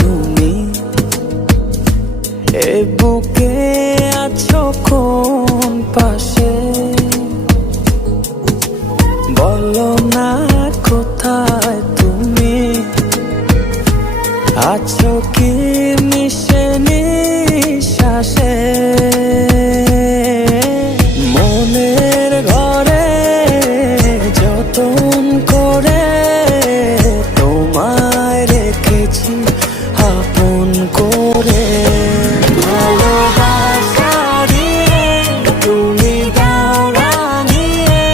তুমি, এ বুকে আছো কোন পাশে, বলো না কোথায় তুমি আছো কি মিশে নিঃশ্বাসে। মনের ঘরে যতন করে তোমায় রেখেছি আপন করে। ভালোবাসা দিয়ে তুমি দাও রাঙিয়ে,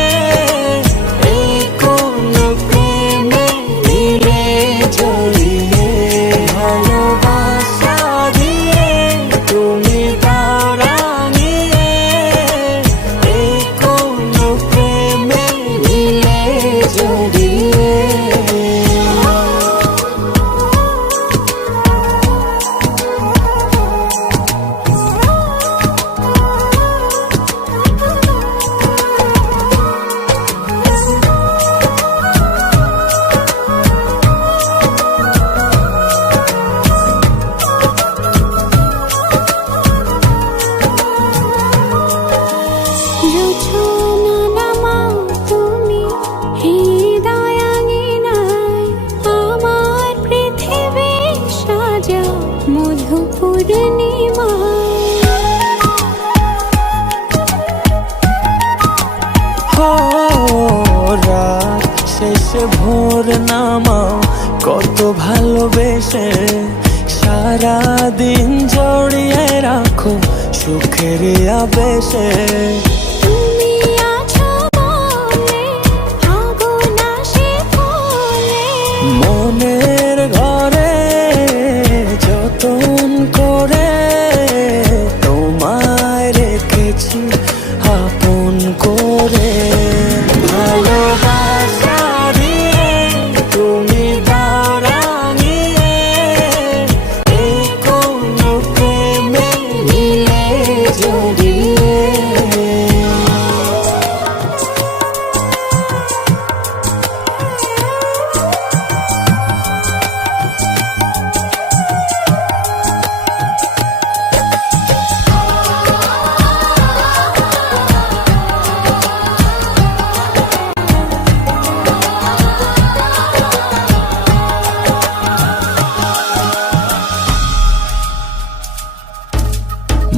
এই কোন প্রেমে দিলে জড়িয়ে। ভালোবাসা দিয়ে তুমি দাও রাঙিয়ে, এই কোন প্রেমে দিলে জড়িয়ে। রাত শেষে ভোর নামাও কত ভালোবেসে, সারাদিন জড়িয়ে রাখো সুখের আবেশে। মনের ঘরে যতন করে তোমায় রেখেছি আপন করে। ভালোবাসা দিয়ে তুমি দাও রাঙিয়ে, এই কোন প্রেমে দিলে জড়িয়ে।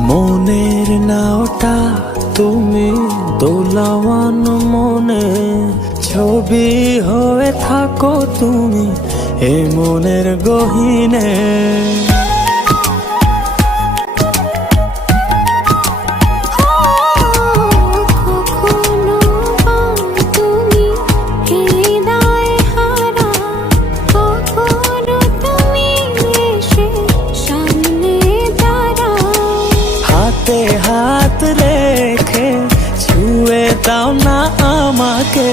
মনের নাওটা তুমি দোলাওয়ান মনে, ছবি হয়ে থাকো তুমি এ মনের গহীনে। হাতে হাত রেখে ছুঁয়ে দাও না আমাকে,